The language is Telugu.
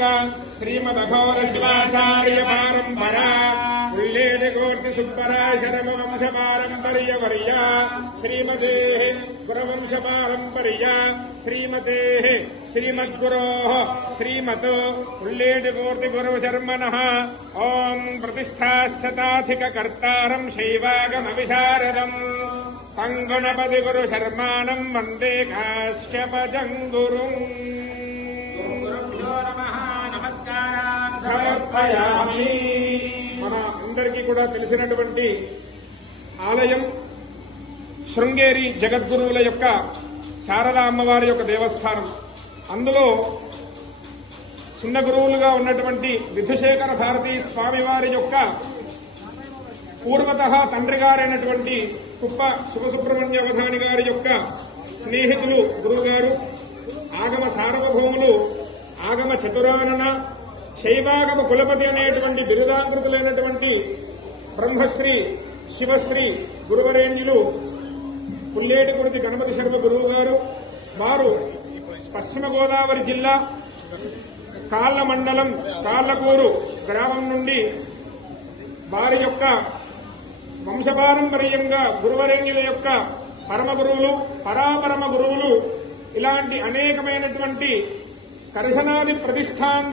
श्रीमदघोर शिवाचार्य पारंपरा उल्लेखकोर्ति सुब्बराशरम वंश पारंपर्य वर्या श्रीमते गुरवंश पारंपर्य श्रीमते श्रीमद्गुरोः श्रीमतो उल्लेखकोर्ति गुरुशर्मणः ओं प्रतिष्ठाशताधिककर्तारं शैवागम विशारदम् तं गणपति गुरुशर्माणं वन्दे काश्यपजं गुरुम् మన అందరికీ కూడా తెలిసినటువంటి ఆలయం శృంగేరి జగద్గురువుల యొక్క శారదా అమ్మవారి యొక్క దేవస్థానం. అందులో చిన్న గురువులుగా ఉన్నటువంటి విధుశేఖర భారతీ స్వామివారి యొక్క పూర్వత తండ్రి గారైనటువంటి కుప్ప శివసుబ్రహ్మణ్య అవధాని గారి యొక్క స్నేహితులు గురువుగారు, ఆగమ సార్వభౌములు, ఆగమ చతురానన శైవాగమ కులపతి అనేటువంటి బిరుదాకృతులైనటువంటి బ్రహ్మశ్రీ శివశ్రీ గురువరేణ్యులు పుల్లేటికుర్తి గణపతి శర్మ గురువు గారు. వారు పశ్చిమ గోదావరి జిల్లా కాళ్ల మండలం కాళ్లకూరు గ్రామం నుండి వారి యొక్క వంశపారంపర్యంగా గురువరేణ్యుల యొక్క పరమ గురువులు, పరాపరమ గురువులు ఇలాంటి అనేకమైనటువంటి కరిసనాది ప్రతిష్టాన్